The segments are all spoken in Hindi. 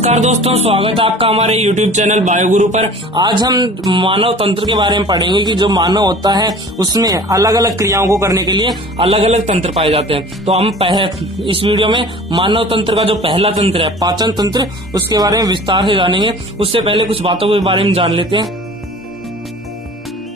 नमस्कार दोस्तों, स्वागत है आपका हमारे YouTube चैनल बायोगुरु पर। आज हम मानव तंत्र के बारे में पढ़ेंगे कि जो मानव होता है उसमें अलग अलग क्रियाओं को करने के लिए अलग अलग तंत्र पाए जाते हैं। तो हम इस वीडियो में मानव तंत्र का जो पहला तंत्र है पाचन तंत्र, उसके बारे में विस्तार से जानेंगे। उससे पहले कुछ बातों के बारे में जान लेते हैं।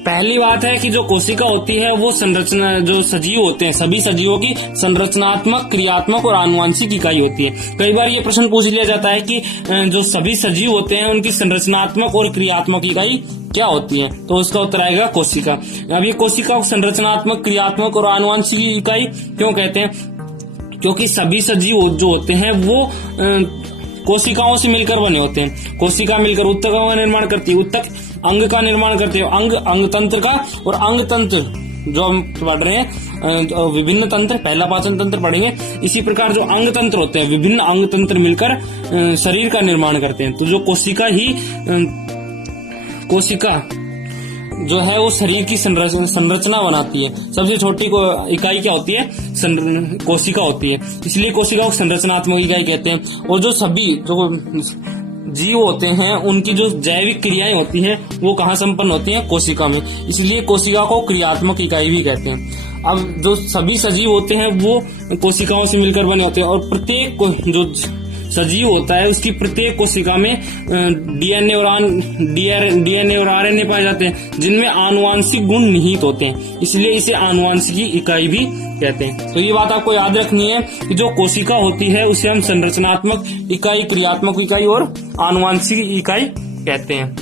पहली बात है कि जो कोशिका होती है वो संरचना, जो सजीव होते हैं सभी सजीवों की संरचनात्मक, क्रियात्मक और आनुवंशिक इकाई होती है। कई बार ये प्रश्न पूछ लिया जाता है कि जो सभी सजीव होते हैं उनकी संरचनात्मक और क्रियात्मक इकाई क्या होती है, तो उसका उत्तर आएगा कोशिका। अब ये कोशिका को संरचनात्मक, क्रियात्मक और आनुवंशिक इकाई क्यों कहते हैं? क्योंकि सभी सजीव जो होते हैं वो कोशिकाओं से मिलकर बने होते हैं। कोशिका मिलकर ऊतकों का निर्माण करती है, ऊतक अंग का निर्माण करते हैं, अंग तंत्र का, और अंग तंत्र जो हम पढ़ रहे हैं विभिन्न तंत्र, पहला पाचन तंत्र पढ़ेंगे। इसी प्रकार जो अंग तंत्र होते हैं, विभिन्न अंग तंत्र मिलकर शरीर का निर्माण करते हैं। तो जो कोशिका जो है वो शरीर की संरचना बनाती है। सबसे छोटी इकाई क्या होती है? कोशिका होती है। इसलिए कोशिका को संरचनात्मक इकाई कहते हैं। और जो सभी जो जीव होते हैं उनकी जो जैविक क्रियाएं होती हैं वो कहाँ संपन्न होती हैं? कोशिका में। इसलिए कोशिका को क्रियात्मक इकाई भी कहते हैं। अब जो सभी सजीव होते हैं वो कोशिकाओं से मिलकर बने होते हैं, और प्रत्येक जो सजीव होता है उसकी प्रत्येक कोशिका में डीएनए और आरएनए पाए जाते हैं, जिनमें आनुवांशिक गुण निहित होते हैं। इसलिए इसे आनुवांशिक इकाई भी कहते हैं। तो ये बात आपको याद रखनी है कि जो कोशिका होती है उसे हम संरचनात्मक इकाई, क्रियात्मक इकाई और आनुवांशिक इकाई कहते हैं।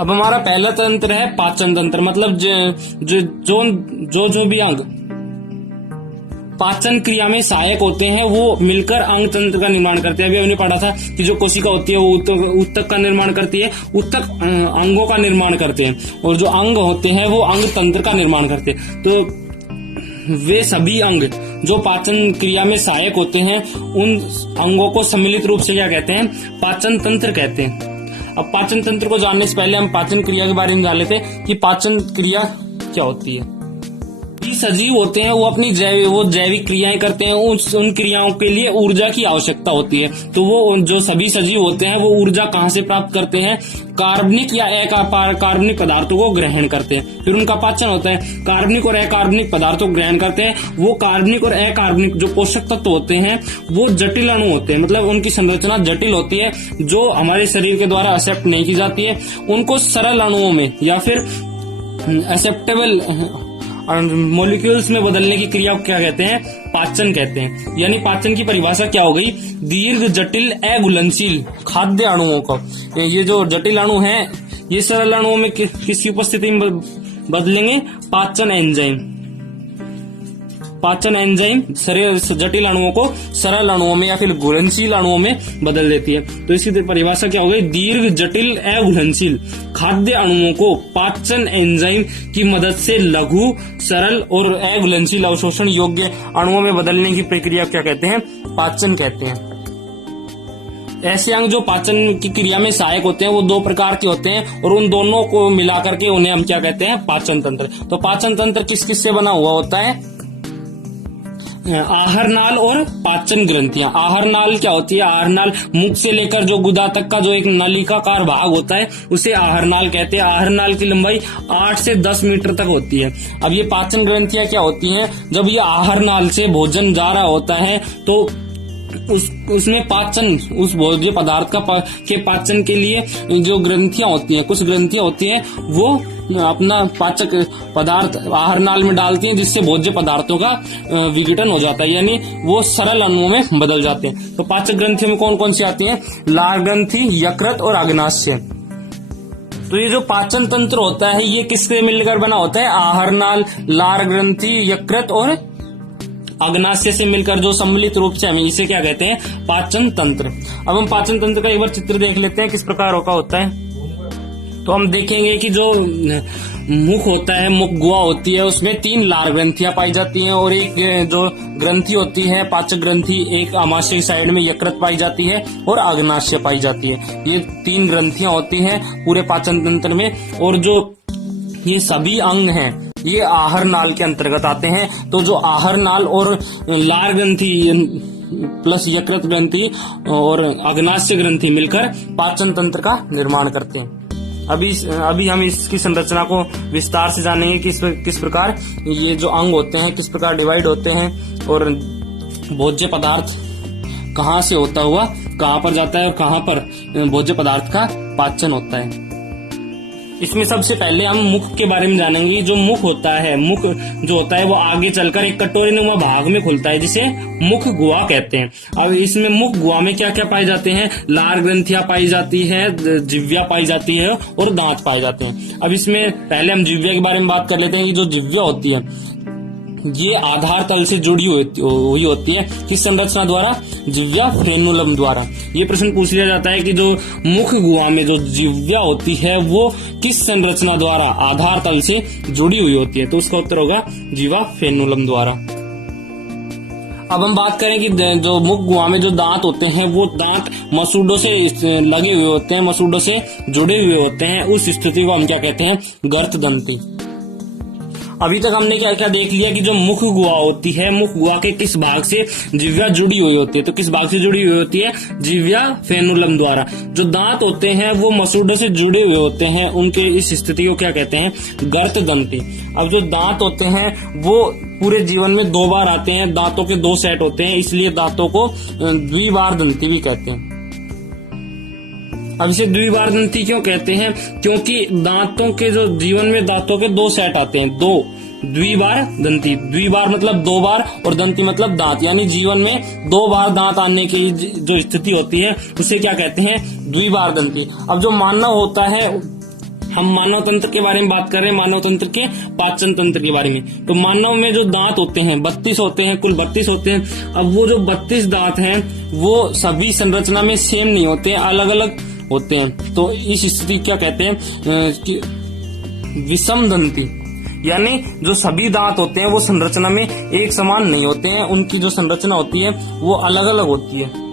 अब हमारा पहला तंत्र है पाचन तंत्र। मतलब जो भी अंग पाचन क्रिया में सहायक होते हैं वो मिलकर अंग तंत्र का निर्माण करते हैं। अभी हमने पढ़ा था कि जो कोशिका होती है वो ऊतक का निर्माण करती है, ऊतक अंगों का निर्माण करते हैं, और जो अंग होते हैं वो अंग तंत्र का निर्माण करते हैं। तो वे सभी अंग जो पाचन क्रिया में सहायक होते हैं उन अंगों को सम्मिलित रूप से क्या कहते हैं? पाचन तंत्र कहते हैं। अब पाचन तंत्र को जानने से पहले हम पाचन क्रिया के बारे में जान लेते हैं कि पाचन क्रिया क्या होती है। सजीव होते हैं वो अपनी जैविक क्रियाएं करते हैं। उन क्रियाओं के लिए ऊर्जा की आवश्यकता होती है। तो वो जो सभी सजीव होते हैं वो ऊर्जा कहाँ से प्राप्त करते हैं? कार्बनिक या अकार्बनिक पदार्थों को ग्रहण करते हैं। फिर उनका पाचन होता है। कार्बनिक और अकार्बनिक पदार्थों को ग्रहण करते हैं। वो कार्बनिक और अकार्बनिक जो पोषक तत्व होते हैं वो जटिल अणु होते हैं, मतलब उनकी संरचना जटिल होती है जो हमारे शरीर के द्वारा एक्सेप्ट नहीं की जाती है। उनको सरल अणुओं में या फिर एक्सेप्टेबल मॉलिक्यूल्स में बदलने की क्रिया को क्या कहते हैं? पाचन कहते हैं। यानी पाचन की परिभाषा क्या हो गई? दीर्घ, जटिल, अघुलनशील खाद्य अणुओं को। ये जो जटिल अणु हैं ये सरल अणुओं में किसकी उपस्थिति में बदलेंगे? पाचन एंजाइम जटिल अणुओं को सरल अणुओं में या फिर घुलनशील अणुओं में बदल देती है। तो इसकी परिभाषा क्या हो गई? दीर्घ, जटिल, अघुलनशील खाद्य अणुओं को पाचन एंजाइम की मदद से लघु, सरल और अघुलनशील अवशोषण योग्य अणुओं में बदलने की प्रक्रिया क्या कहते हैं? पाचन कहते हैं। ऐसे अंग जो पाचन की क्रिया में सहायक होते हैं वो दो प्रकार के होते हैं, और उन दोनों को मिलाकर के उन्हें हम क्या कहते हैं? पाचन तंत्र। तो पाचन तंत्र किस किस से बना हुआ होता है? आहार नाल और पाचन ग्रंथियां। आहार नाल क्या होती है? आहार नाल मुख से लेकर जो गुदा तक का जो एक नलिकाकार भाग होता है उसे आहार नाल कहते हैं। आहार नाल की लंबाई 8 से 10 मीटर तक होती है। अब ये पाचन ग्रंथियां क्या होती हैं? जब ये आहार नाल से भोजन जा रहा होता है तो उसमें पाचन, उस भोज्य पदार्थ के पाचन के लिए जो ग्रंथियां होती हैं, कुछ ग्रंथियां होती हैं वो अपना पाचक पदार्थ आहार नाल में डालती हैं, जिससे भोज्य पदार्थों का विघटन हो जाता है, यानी वो सरल अणुओं में बदल जाते हैं। तो पाचक ग्रंथियों में कौन कौन सी आती हैं? लार ग्रंथि, यकृत और अग्नाशय। तो ये जो पाचन तंत्र होता है ये किससे मिलकर बना होता है? आहार नाल, लार ग्रंथि, यकृत और अग्नाशय से मिलकर जो सम्मिलित रूप से हम इसे क्या कहते हैं? पाचन तंत्र। अब हम पाचन तंत्र का एक बार चित्र देख लेते हैं किस प्रकार का होता है। तो हम देखेंगे कि जो मुख होता है, मुख गुहा होती है, उसमें 3 लार ग्रंथियां पाई जाती हैं, और एक जो ग्रंथि होती है पाचक ग्रंथि, एक आमाशय साइड में यकृत पाई जाती है और अग्नाशय पाई जाती है। ये 3 ग्रंथियां होती हैं पूरे पाचन तंत्र में, और जो ये सभी अंग हैं ये आहार नाल के अंतर्गत आते हैं। तो जो आहार नाल और लार ग्रंथि प्लस यकृत ग्रंथि और अग्नाशय ग्रंथि मिलकर पाचन तंत्र का निर्माण करते हैं। अभी हम इसकी संरचना को विस्तार से जानेंगे कि किस प्रकार ये जो अंग होते हैं किस प्रकार डिवाइड होते हैं और भोज्य पदार्थ कहाँ से होता हुआ कहाँ पर जाता है और कहाँ पर भोज्य पदार्थ का पाचन होता है। इसमें सबसे पहले हम मुख के बारे में जानेंगे। जो मुख होता है, मुख जो होता है वो आगे चलकर एक कटोरी नुमा भाग में खुलता है जिसे मुख गुहा कहते हैं। अब इसमें मुख गुहा में क्या क्या पाए जाते हैं? लार ग्रंथियां पाई जाती है, जिह्वा पाई जाती है और दांत पाए जाते हैं। अब इसमें पहले हम जिह्वा के बारे में बात कर लेते हैं कि जो जिह्वा होती है ये आधार तल से जुड़ी हुई होती है। किस संरचना द्वारा? जिह्वा फ्रेनुलम द्वारा। ये प्रश्न पूछ लिया जाता है कि जो मुख गुहा में जो जिह्वा होती है वो किस संरचना द्वारा आधार तल से जुड़ी हुई होती है, तो उसका उत्तर होगा जिह्वा फ्रेनुलम द्वारा। अब हम बात करें कि जो मुख गुहा में जो दांत होते हैं वो दांत मसूड़ों से लगे हुए होते हैं, मसूड़ों से जुड़े हुए होते हैं। उस स्थिति को हम क्या कहते हैं? गर्तदंती। अभी तक हमने क्या क्या देख लिया कि जो मुख गुहा होती है, मुख गुहा के किस भाग से जिह्वा जुड़ी हुई होती है, तो किस भाग से जुड़ी हुई होती है? जिह्वा फ्रेनुलम द्वारा। जो दांत होते हैं वो मसूड़ों से जुड़े हुए होते हैं, उनके इस स्थिति को क्या कहते हैं? गर्तदंती। अब जो दांत होते हैं वो पूरे जीवन में 2 बार आते हैं, दांतों के 2 सेट होते हैं, इसलिए दांतों को द्विबारदंती भी कहते हैं। अब इसे द्विबारदंती क्यों कहते हैं? क्योंकि दांतों के जो जीवन में दांतों के 2 सेट आते हैं, 2 द्विबारदंती। द्विबार मतलब 2 बार और दंती मतलब दांत, यानी जीवन में 2 बार दांत आने की जो स्थिति होती है उसे क्या कहते हैं? द्विबारदंती। अब जो मानव होता है, हम मानव तंत्र के बारे में बात कर रहे हैं, मानव तंत्र के पाचन तंत्र के बारे में। तो मानव में जो दांत होते हैं 32 होते हैं, कुल 32 होते हैं। अब वो जो 32 दांत हैं वो सभी संरचना में सेम नहीं होते, अलग अलग होते हैं। तो इस स्थिति क्या कहते हैं? विषम दंती। यानी जो सभी दांत होते हैं वो संरचना में एक समान नहीं होते हैं, उनकी जो संरचना होती है वो अलग अलग होती है।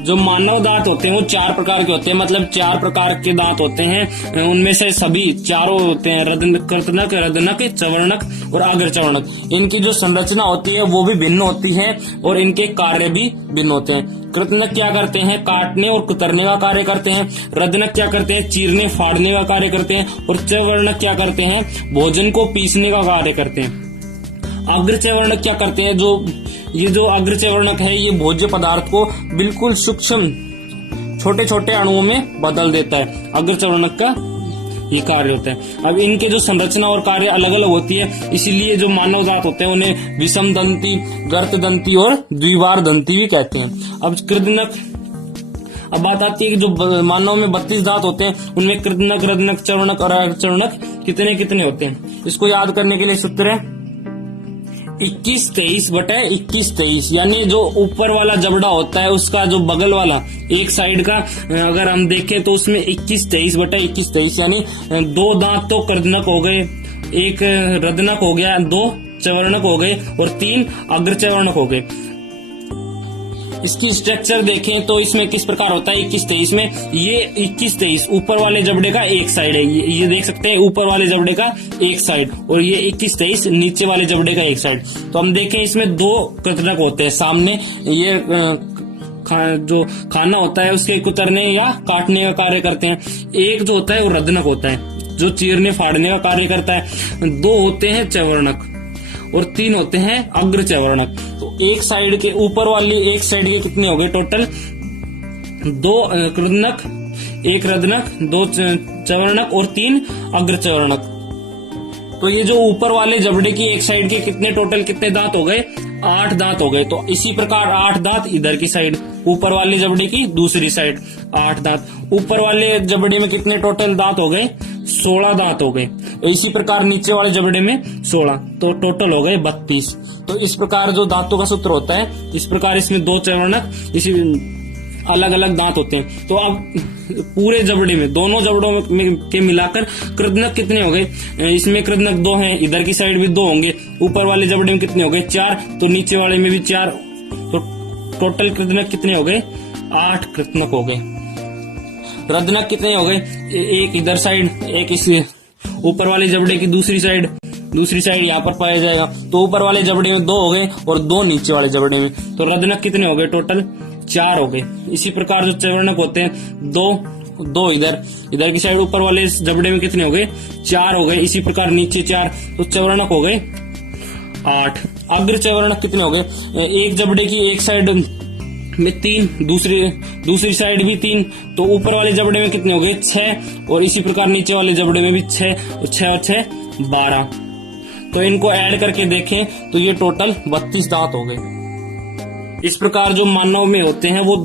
जो मानव दांत होते हैं वो 4 प्रकार के होते हैं, मतलब 4 प्रकार के दांत होते हैं। उनमें से सभी चारों होते हैं कृतनक, रदनक, चवर्णक और अग्रचवर्णक। इनकी जो संरचना होती है वो भी भिन्न होती है और इनके कार्य भी भिन्न होते हैं। कृतनक क्या करते हैं? काटने और कुतरने का कार्य करते हैं। रदनक क्या करते हैं? चीरने फाड़ने का कार्य करते हैं। और चवर्णक क्या करते हैं? भोजन को पीसने का कार्य करते हैं। अग्रचवर्णक क्या करते हैं? ये जो अग्रचवर्णक है ये भोज्य पदार्थ को बिल्कुल सूक्ष्म छोटे छोटे अणुओं में बदल देता है। अग्रचवर्णक का ये कार्य होता है। अब इनके जो संरचना और कार्य अलग अलग होती है, इसीलिए जो मानव दांत होते हैं उन्हें विषम दंती, गर्तदंती और द्विबार दंती भी कहते हैं। अब कृदनक, अब बात आती है कि जो मानव में 32 दांत होते हैं उनमें कृदनक, रदनक, चवर्णक और अग्रचवर्णक कितने कितने होते हैं? इसको याद करने के लिए सूत्र है 21-23/21-23। यानी जो ऊपर वाला जबड़ा होता है उसका जो बगल वाला एक साइड का अगर हम देखें तो उसमें 21-23/21-23, यानी 2 दांत तो कृदनक हो गए, 1 रदनक हो गया, 2 चवर्णक हो गए और 3 अग्रचवर्णक हो गए। इसकी स्ट्रक्चर देखें तो इसमें किस प्रकार होता है 21-23 में? ये 21-23 ऊपर वाले जबड़े का एक साइड है, ये देख सकते हैं ऊपर वाले जबड़े का एक साइड, और ये 21-23 नीचे वाले जबड़े का एक साइड। तो हम देखें इसमें 2 कृतनक होते हैं सामने, ये जो खाना होता है उसके कुतरने या काटने का कार्य करते हैं। एक जो होता है वो रदनक होता है जो चीरने फाड़ने का कार्य करता है। 2 होते हैं चवर्णक और 3 होते हैं अग्रचवर्णक। तो एक साइड के ऊपर वाली एक साइड के कितने हो गए टोटल? 2 कृदनक, 1 रदनक, 2 चवर्णक और 3 अग्रचवर्णक। तो ये जो ऊपर वाले जबड़े की एक साइड के कितने दांत हो गए? 8 दांत हो गए। तो इसी प्रकार 8 दांत इधर की साइड, ऊपर वाले जबड़े की दूसरी साइड 8 दांत। ऊपर वाले जबड़े में कितने टोटल दांत हो गए? 16 दांत हो गए। इसी प्रकार नीचे वाले जबड़े में 16, तो टोटल हो गए 32। तो इस प्रकार जो दांतों का सूत्र होता है, इस प्रकार इसमें 2 चवर्णक, इसी अलग अलग दांत होते हैं। तो अब पूरे जबड़े में, दोनों जबड़ों में के मिलाकर कृदनक कितने हो गए? इसमें कृदनक 2 हैं, इधर की साइड भी 2 होंगे। ऊपर वाले जबड़े में कितने हो गए? 4, तो नीचे वाले में भी 4, तो टोटल कृदनक कितने हो गए? 8 कृदनक हो गए। रदनक कितने हो गए? 1 इधर साइड, 1 इस ऊपर वाले जबड़े की दूसरी साइड, दूसरी साइड यहाँ पर पाया जाएगा। तो ऊपर वाले जबड़े में 2 हो गए और 2 नीचे वाले जबड़े में, तो रदनक कितने हो गए टोटल? 4 हो गए। इसी प्रकार जो चवर्णक होते हैं 2 इधर की साइड ऊपर वाले जबड़े में कितने हो गए? 4 हो गए। इसी प्रकार नीचे 4, तो चवर्णक हो गए 8। अग्र चवर्णक कितने हो गए? एक जबड़े की एक साइड में 3, दूसरी साइड भी 3, तो ऊपर वाले जबड़े में कितने हो गए? 6, और इसी प्रकार नीचे वाले जबड़े में भी 6 और 6 12। तो इनको ऐड करके देखें तो ये टोटल 32 दांत हो गए। इस प्रकार जो मानव में होते हैं वो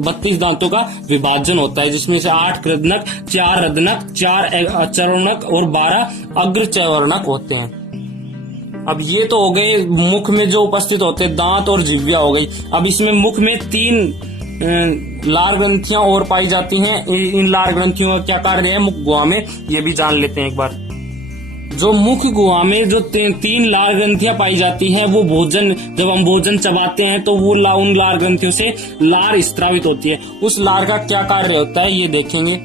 32 दांतों का विभाजन होता है, जिसमें से 8 कृदनक, 4 रदनक, 4 अचवर्णक और 12 अग्र चवर्णक होते हैं। अब ये तो हो गए मुख में जो उपस्थित होते हैं, दांत और जिह्वा हो गई। अब इसमें मुख में 3 लार ग्रंथियां और पाई जाती हैं। इन लार ग्रंथियों का क्या कार्य है मुख गुहा में, ये भी जान लेते हैं एक बार। जो मुख गुहा में जो 3 लार ग्रंथियां पाई जाती हैं, वो भोजन, जब हम भोजन चबाते हैं तो वो उन लार ग्रंथियों से लार स्त्रावित होती है। उस लार का क्या कार्य होता है ये देखेंगे।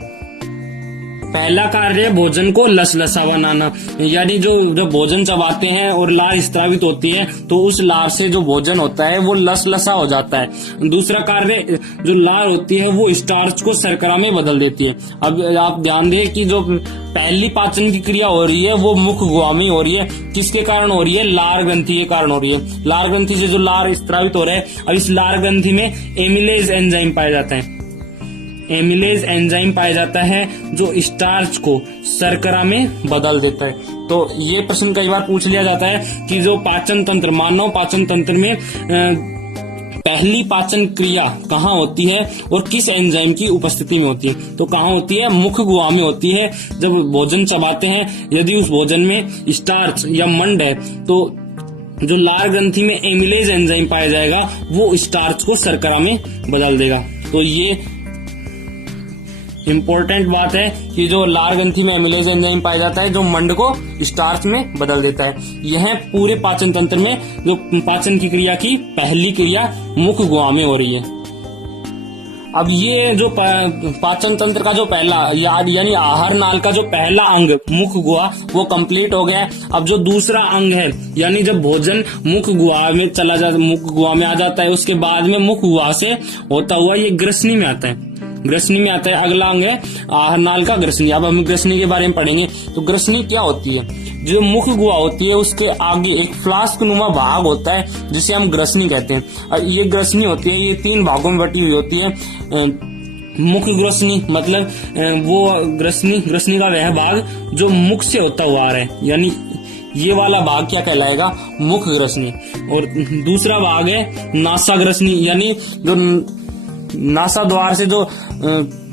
पहला कार्य है भोजन को लसलसा बनाना, यानी जो भोजन चबाते हैं और लार स्त्रावित होती है तो उस लार से जो भोजन होता है वो लसलसा हो जाता है। दूसरा कार्य, जो लार होती है वो स्टार्च को शर्करा में बदल देती है। अब आप ध्यान दें कि जो पहली पाचन की क्रिया हो रही है वो मुख गुहा में हो रही है। किसके कारण हो रही है? लार ग्रंथि के कारण हो रही है। लार ग्रंथि से जो लार स्त्रावित हो रहा है, अब इस लार ग्रंथि में एमिलेज एंजाइम पाया जाता है। एमिलेज एंजाइम पाया जाता है जो स्टार्च को शर्करा में बदल देता है। तो ये प्रश्न कई बार पूछ लिया जाता है कि जो पाचन तंत्र, मानव पाचन तंत्र में पहली पाचन क्रिया कहाँ होती है और किस एंजाइम की उपस्थिति में होती है? तो कहाँ होती है? मुख गुहा में होती है। जब भोजन चबाते हैं, यदि उस भोजन में स्टार्च या मंड है तो जो लार ग्रंथि में एमिलेज एंजाइम पाया जाएगा वो स्टार्च को शर्करा में बदल देगा। तो ये इम्पोर्टेंट बात है कि जो लार ग्रंथि में एमिलेज एंजाइम पाया जाता है जो मंड को स्टार्च में बदल देता है। यह पूरे पाचन तंत्र में जो पाचन की क्रिया की पहली क्रिया मुख गुहा में हो रही है। अब ये जो पाचन तंत्र का जो पहला यानी आहार नाल का जो पहला अंग मुख गुहा वो कंप्लीट हो गया है। अब जो दूसरा अंग है, यानी जब भोजन मुख गुहा में चला जाता, मुख गुहा में आ जाता है, उसके बाद में मुख गुहा से होता हुआ ये ग्रसनी में आता है। ग्रसनी में आता है। अगला अंग है आहार नाल का ग्रसनी। अब हम ग्रसनी के बारे में पढ़ेंगे। तो ग्रसनी क्या होती है? जो मुख गुहा होती है उसके आगे एक फ्लास्क नुमा भाग होता है जिसे हम ग्रसनी कहते हैं। और ये ग्रसनी होती है, ये 3 भागों में बटी हुई होती है। मुख ग्रसनी मतलब वो ग्रसनी का वह भाग जो मुख से होता हुआ आ रहा है, यानी ये वाला भाग क्या कहलाएगा? मुख ग्रसनी। और दूसरा भाग है नासा ग्रसनी, यानी जो नासा द्वार से जो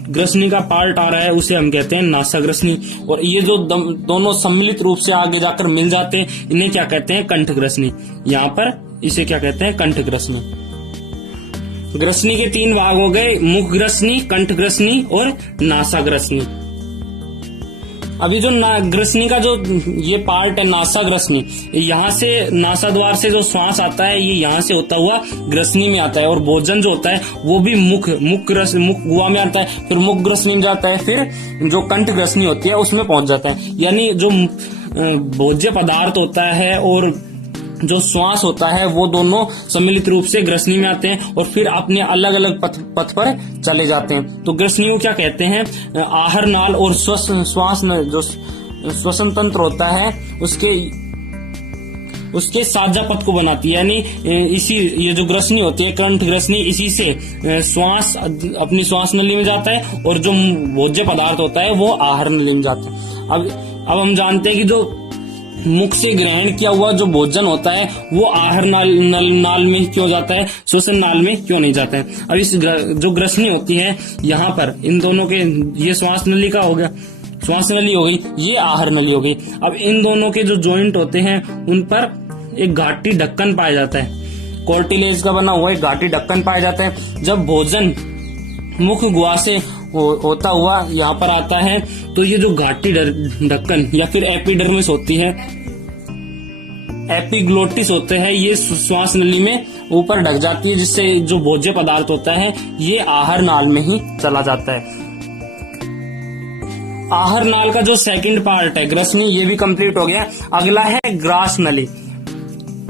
ग्रसनी का पार्ट आ रहा है उसे हम कहते हैं नासा ग्रसनी। और ये जो दोनों सम्मिलित रूप से आगे जाकर मिल जाते हैं इन्हें क्या कहते हैं? कंठ ग्रसनी। यहाँ पर इसे क्या कहते हैं? कंठ ग्रसनी। ग्रसनी के 3 भाग हो गए, मुख ग्रसनी, कंठ ग्रसनी और नासा ग्रसनी। अभी जो ग्रसनी का जो ये पार्ट है नासा ग्रसनी, यहाँ से नासा द्वार से जो श्वास आता है ये यहाँ से होता हुआ ग्रसनी में आता है। और भोजन जो होता है वो भी मुख गुहा में आता है, फिर मुख ग्रसनी में जाता है, फिर जो कंठ ग्रसनी होती है उसमें पहुंच जाता है। यानी जो भोज्य पदार्थ होता है और जो श्वास होता है वो दोनों सम्मिलित रूप से ग्रसनी में आते हैं और फिर अपने अलग अलग पथ पर चले जाते हैं। तो ग्रसनी को क्या कहते हैं? आहार नाल और श्वास जो श्वसन तंत्र होता है उसके साझा पथ को बनाती है। यानी ये जो ग्रसनी होती है कंठ ग्रसनी, इसी से श्वास अपनी श्वास नली में जाता है और जो भोज्य पदार्थ होता है वो आहार नली में जाता है। अब हम जानते हैं कि जो मुख से ग्रहण किया हुआ जो भोजन होता है वो आहार नाल में क्यों जाता है, श्वसन नाल में क्यों नहीं जाता है। अब इस जो ग्रसनी होती है यहाँ पर इन दोनों के, ये श्वास नली का हो गया, श्वास नली हो गई, ये आहार नली हो गई। अब इन दोनों के जो जॉइंट होते हैं उन पर एक घाटी ढक्कन पाया जाता है, कार्टिलेज का बना हुआ एक घाटी ढक्कन पाया जाता है। जब भोजन मुख गुहा से होता हुआ यहाँ पर आता है तो ये जो घाटी ढक्कन या फिर एपिडर्मिस होती है, एपिग्लोटिस होते हैं, ये श्वास नली में ऊपर ढक जाती है, जिससे जो भोज्य पदार्थ होता है ये आहार नाल में ही चला जाता है। आहर नाल का जो सेकंड पार्ट है ग्रसनी, ये भी कंप्लीट हो गया। अगला है ग्रास नली।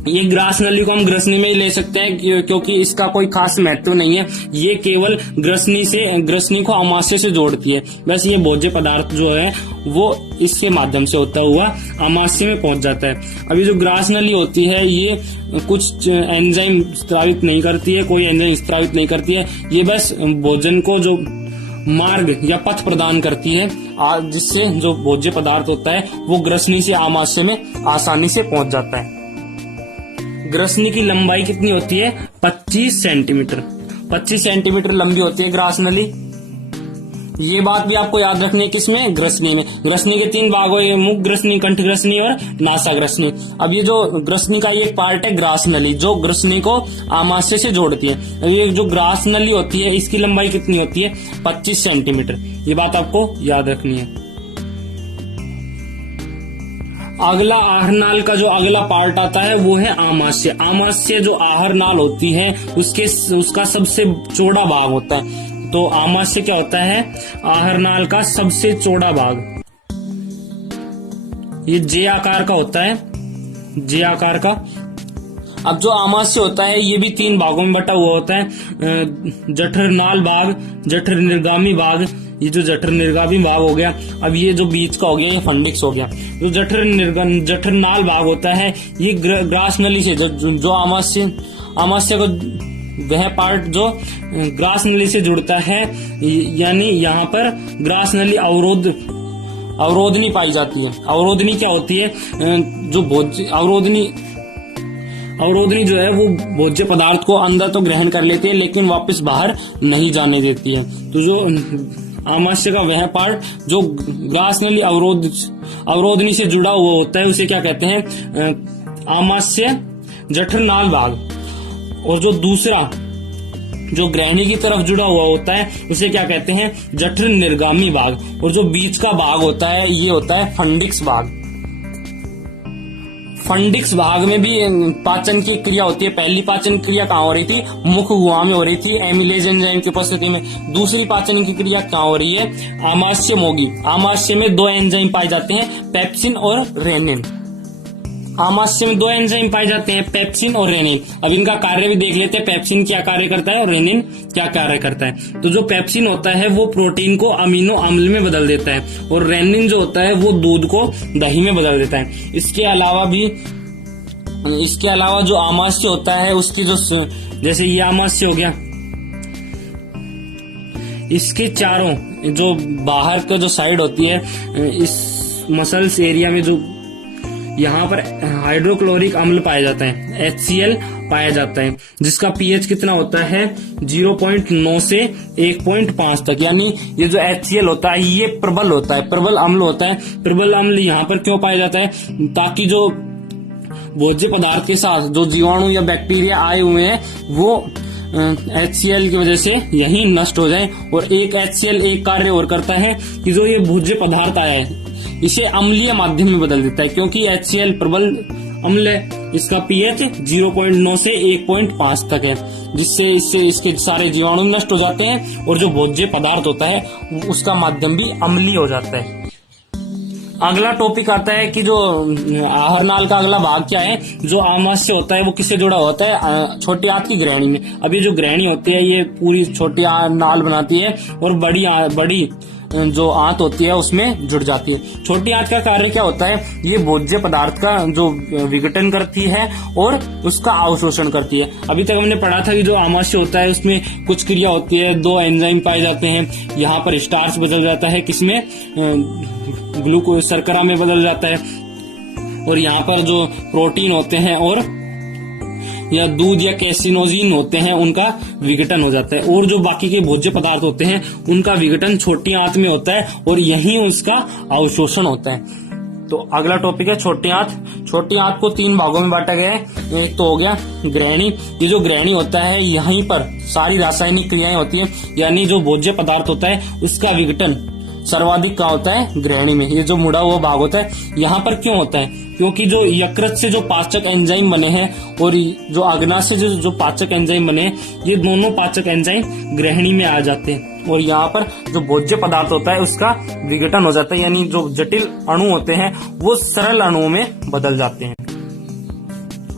ये ग्रास नली को हम ग्रसनी में ही ले सकते हैं क्योंकि इसका कोई खास महत्व नहीं है। ये केवल ग्रसनी को आमाशय से जोड़ती है। बस ये भोज्य पदार्थ जो है वो इसके माध्यम से होता हुआ आमाशय में पहुंच जाता है। अभी जो ग्रास नली होती है ये कुछ एंजाइम स्रावित नहीं करती है, कोई एंजाइम स्रावित नहीं करती है। ये बस भोजन को जो मार्ग या पथ प्रदान करती है, जिससे जो भोज्य पदार्थ होता है वो ग्रसनी से आमाशय में आसानी से पहुंच जाता है। ग्रसनी की लंबाई कितनी होती है? 25 सेंटीमीटर। 25 सेंटीमीटर लंबी होती है ग्रास नली। ये बात भी आपको याद रखनी है किसमें? ग्रसनी में। ग्रसनी के 3 भाग हुए, मुख ग्रसनी, कंठ ग्रसनी और नासा ग्रसनी। अब ये जो ग्रसनी का एक पार्ट है ग्रास नली, जो ग्रसनी को आमाशय से जोड़ती है। अब ये जो ग्रास नली होती है इसकी लंबाई कितनी होती है? 25 सेंटीमीटर। ये बात आपको याद रखनी है। अगला आहर नाल का जो अगला पार्ट आता है वो है आमाशय। आमाशय जो आहर नाल होती है उसका सबसे चौड़ा भाग होता है। तो आमाशय क्या होता है? आहर नाल का सबसे चौड़ा भाग। ये जे आकार का होता है, जे आकार का। अब जो आमाशय होता है ये भी 3 भागों में बटा हुआ होता है। जठर नाल भाग, जठर निर्गामी भाग। ये जो जठर निर्गामी भाग हो गया, अब ये जो बीच का हो गया ये फंडिक्स हो गया। जो जठर नाल भाग होता है ये ग्रास नली से जो आमाशय को वह पार्ट जो ग्रास नली से जुड़ता है, यानी यहाँ पर ग्रास नली अवरोधनी पाई जाती है। अवरोधनी क्या होती है? जो अवरोधनी जो है वो भोज्य पदार्थ को अंदर तो ग्रहण कर लेती है लेकिन वापस बाहर नहीं जाने देती है। तो जो आमाशय का वह पार्ट जो ग्रास नली अवरोधनी से जुड़ा हुआ होता है उसे क्या कहते हैं? आमाशय जठर नाल भाग। और जो दूसरा जो ग्रहणी की तरफ जुड़ा हुआ होता है उसे क्या कहते हैं? जठर निर्गामी भाग। और जो बीच का भाग होता है ये होता है फंडिक्स भाग। फंडिक्स भाग में भी पाचन की क्रिया होती है। पहली पाचन क्रिया कहाँ हो रही थी? मुख गुहा में हो रही थी एमिलेज एंजाइम की उपस्थिति में। दूसरी पाचन की क्रिया कहाँ हो रही है? आमाशय मोगी। आमाशय में 2 एंजाइम पाए जाते हैं, पेप्सिन और रेनिन। आमाशय में 2 एंजाइम पाए जाते हैं, पेप्सिन और रेनिन। अब इनका कार्य भी देख लेते हैं, पेप्सिन क्या कार्य करता है और रेनिन क्या कार्य करता है। तो जो पेप्सिन होता है वो प्रोटीन को अमीनो अम्ल में बदल देता है और रेनिन जो होता है वो दूध को दही में बदल देता है। इसके अलावा जो आमाशय होता है उसकी जो, जैसे ये आमाशय हो गया, इसके चारों जो बाहर का जो साइड होती है, इस मसल्स एरिया में जो यहाँ पर हाइड्रोक्लोरिक अम्ल पाया जाता है, HCl पाया जाता है, जिसका pH कितना होता है? 0.9 से 1.5 तक। यानी ये जो HCl होता है ये प्रबल होता है, प्रबल अम्ल होता है। प्रबल अम्ल यहाँ पर क्यों पाया जाता है? ताकि जो भोज्य पदार्थ के साथ जो जीवाणु या बैक्टीरिया आए हुए हैं वो HCl की वजह से यही नष्ट हो जाए। और एक HCl एक कार्य और करता है कि जो ये भोज्य पदार्थ आया है इसे अम्लीय माध्यम में बदल देता है, क्योंकि HCl प्रबल अम्ल है, इसका pH 0.9 से 1.5 तक है, जिससे इसके सारे जीवाणु नष्ट हो जाते हैं और जो भोज्य पदार्थ होता है उसका माध्यम भी अम्लीय हो जाता है। अगला टॉपिक आता है कि जो आहर नाल का अगला भाग क्या है? जो आमाशय होता है वो किससे जुड़ा होता है? छोटी आंत की ग्रहणी में। अब ये जो ग्रहणी होती है ये पूरी छोटी नाल बनाती है और बड़ी जो आंत होती है उसमें जुड़ जाती है। छोटी आंत का कार्य क्या होता है? ये भोज्य पदार्थ का जो विघटन करती है और उसका अवशोषण करती है। अभी तक हमने पढ़ा था कि जो आमाशय होता है उसमें कुछ क्रिया होती है, 2 एंजाइम पाए जाते हैं। यहाँ पर स्टार्च बदल जाता है, किसमें? ग्लूकोज शर्करा में बदल जाता है। और यहाँ पर जो प्रोटीन होते हैं और या दूध या कैसिनोजिन होते हैं उनका विघटन हो जाता है। और जो बाकी के भोज्य पदार्थ होते हैं उनका विघटन छोटी आंत में होता है और यहीं उसका अवशोषण होता है। तो अगला टॉपिक है छोटी आंत। छोटी आंत को 3 भागों में बांटा गया है। एक तो हो गया ग्रहणी। ये जो ग्रहणी होता है यहीं पर सारी रासायनिक क्रियाएं होती है, यानी जो भोज्य पदार्थ होता है उसका विघटन सर्वाधिक कहाँ होता है, ग्रहणी में। ये जो मुड़ा हुआ भाग होता है, यहाँ पर क्यों होता है, क्योंकि जो यकृत से जो पाचक एंजाइम बने हैं और जो अग्नाशय से जो पाचक एंजाइम बने हैं, ये दोनों पाचक एंजाइम ग्रहणी में आ जाते हैं और यहाँ पर जो भोज्य पदार्थ होता है उसका विघटन हो जाता है, यानी जो जटिल अणु होते हैं वो सरल अणुओं में बदल जाते हैं।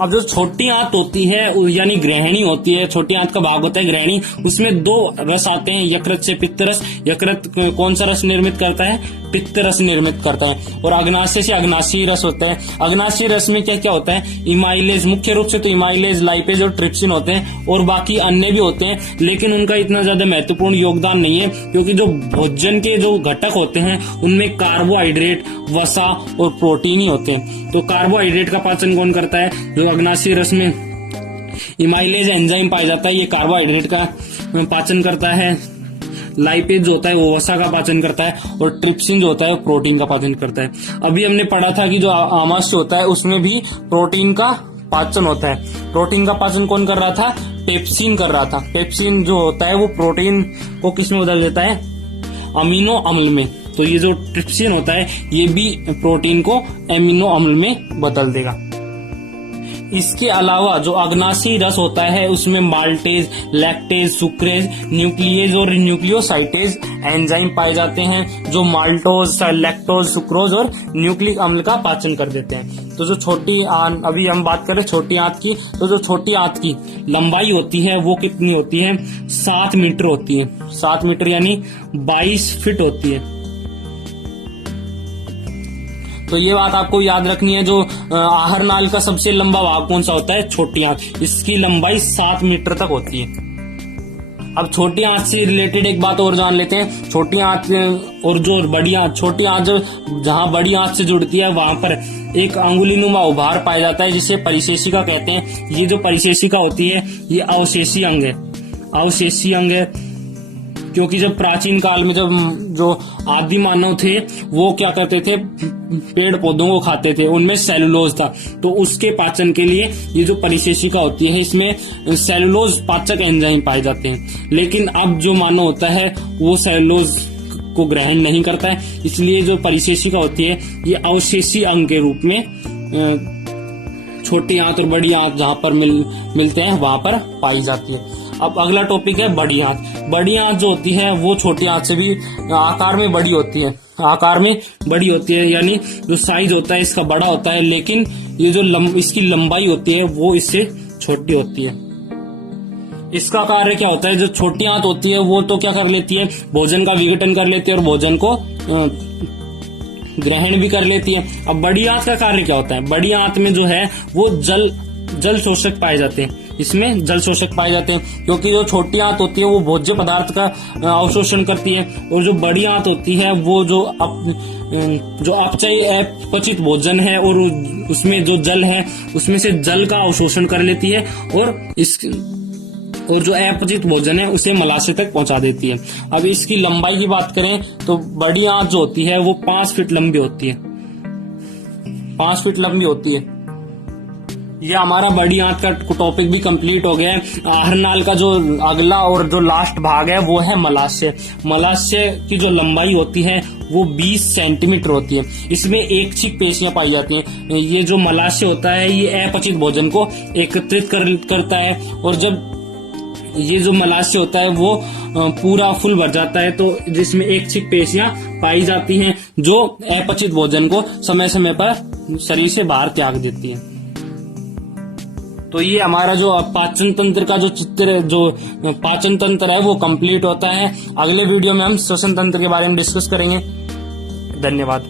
अब जो छोटी आंत होती है यानी ग्रहणी होती है, छोटी आंत का भाग होता है ग्रहणी, उसमें दो रस आते हैं यकृत से पित्त रस। यकृत कौन सा रस निर्मित करता है, पित्त रस निर्मित करता है। और अग्नाशय से अग्नाशयी रस होता है। अग्नाशयी रस में क्या क्या होता है, इमाइलेज, मुख्य रूप से तो इमाइलेज, लाइपेज और ट्रिप्सिन होते हैं और बाकी अन्य भी होते हैं, लेकिन उनका इतना ज्यादा महत्वपूर्ण योगदान नहीं है, क्योंकि जो भोजन के जो घटक होते हैं उनमें कार्बोहाइड्रेट, वसा और प्रोटीन ही होते हैं। तो कार्बोहाइड्रेट का पाचन कौन करता है, जो अग्नाशयी रस में इमाइलेज एंजाइम पाया जाता है, ये कार्बोहाइड्रेट का पाचन करता है। लाइपेज जो होता है वो वसा का पाचन करता है और ट्रिप्सिन जो होता है वो प्रोटीन का पाचन करता है। अभी हमने पढ़ा था कि जो आमाशय होता है उसमें भी प्रोटीन का पाचन होता है। प्रोटीन का पाचन कौन कर रहा था, पेप्सिन कर रहा था। पेप्सिन जो होता है वो प्रोटीन को किस में बदल देता है, अमीनो अम्ल में। तो ये जो ट्रिप्सिन होता है ये भी प्रोटीन को एमिनो अम्ल में बदल देगा। इसके अलावा जो अग्नाशयी रस होता है उसमें माल्टेज, लैक्टेज, सुक्रेज, न्यूक्लियेज और न्यूक्लियोसाइटेज एंजाइम पाए जाते हैं, जो माल्टोज, लैक्टोज, सुक्रोज और न्यूक्लिक अम्ल का पाचन कर देते हैं। तो जो छोटी आंत, अभी हम बात करें छोटी आंत की, तो जो छोटी आंत की लंबाई होती है वो कितनी होती है, 7 मीटर होती है। 7 मीटर यानी 22 फीट होती है। तो ये बात आपको याद रखनी है। जो आहार नाल का सबसे लंबा भाग कौन सा होता है, छोटी आंत। इसकी लंबाई 7 मीटर तक होती है। अब छोटी आंत से रिलेटेड एक बात और जान लेते हैं। छोटी आंत और जो बड़ी आंत, छोटी आंत जहां बड़ी आंत से जुड़ती है वहां पर एक अंगुलीनुमा उभार पाया जाता है जिसे परिशेषिका कहते हैं। ये जो परिशेषिका होती है ये अवशेषी अंग है। अवशेषी अंग है क्योंकि जब प्राचीन काल में जब जो आदि मानव थे वो क्या करते थे, पेड़ पौधों को खाते थे, उनमें सेलुलोज था। तो उसके पाचन के लिए ये जो परिशेषिका होती है इसमें सेलुलोज पाचक एंजाइम पाए जाते हैं। लेकिन अब जो मानव होता है वो सेलुलोज को ग्रहण नहीं करता है, इसलिए जो परिशेषिका होती है ये अवशेषी अंग के रूप में छोटी आंत और बड़ी आंत जहां पर मिलते हैं वहां पर पाई जाती है। अब अगला टॉपिक है बड़ी आंत। बड़ी आंत जो होती है वो छोटी आंत से भी आकार में बड़ी होती है। आकार में बड़ी होती है यानी जो साइज होता है इसका बड़ा होता है, लेकिन ये जो इसकी लंबाई होती है वो इससे छोटी होती है। इसका कार्य क्या होता है, जो छोटी आंत होती है वो तो क्या कर लेती है, भोजन का विघटन कर लेती है और भोजन को ग्रहण भी कर लेती है। अब बड़ी आंत का कार्य क्या होता है, बड़ी आंत में जो है वो जल शोषक पाए जाते हैं। इसमें जल शोषक पाए जाते हैं क्योंकि जो छोटी आंत होती है वो भोज्य पदार्थ का अवशोषण करती है और जो बड़ी आंत होती है वो जो अपचयी अपचित भोजन है और उसमें जो जल है उसमें से जल का अवशोषण कर लेती है और जो अपचित भोजन है उसे मलाशय तक पहुंचा देती है। अब इसकी लंबाई की बात करें तो बड़ी आंत जो होती है वो 5 फीट लंबी होती है। 5 फीट लंबी होती है। ये हमारा बड़ी आंत का टॉपिक भी कंप्लीट हो गया है। आहार नाल का जो अगला और जो लास्ट भाग है वो है मलाशय। मलाशय की जो लंबाई होती है वो 20 सेंटीमीटर होती है। इसमें एकछिक पेशियां पाई जाती हैं। ये जो मलाशय होता है ये अपचित भोजन को एकत्रित करता है और जब ये जो मलाशय होता है वो पूरा फुल भर जाता है तो जिसमें एकछिक पेशियां पाई जाती हैं जो अपचित भोजन को समय समय पर शरीर से बाहर त्याग देती हैं। तो ये हमारा जो पाचन तंत्र का जो चित्र, जो पाचन तंत्र है वो कंप्लीट होता है। अगले वीडियो में हम श्वसन तंत्र के बारे में डिस्कस करेंगे। धन्यवाद।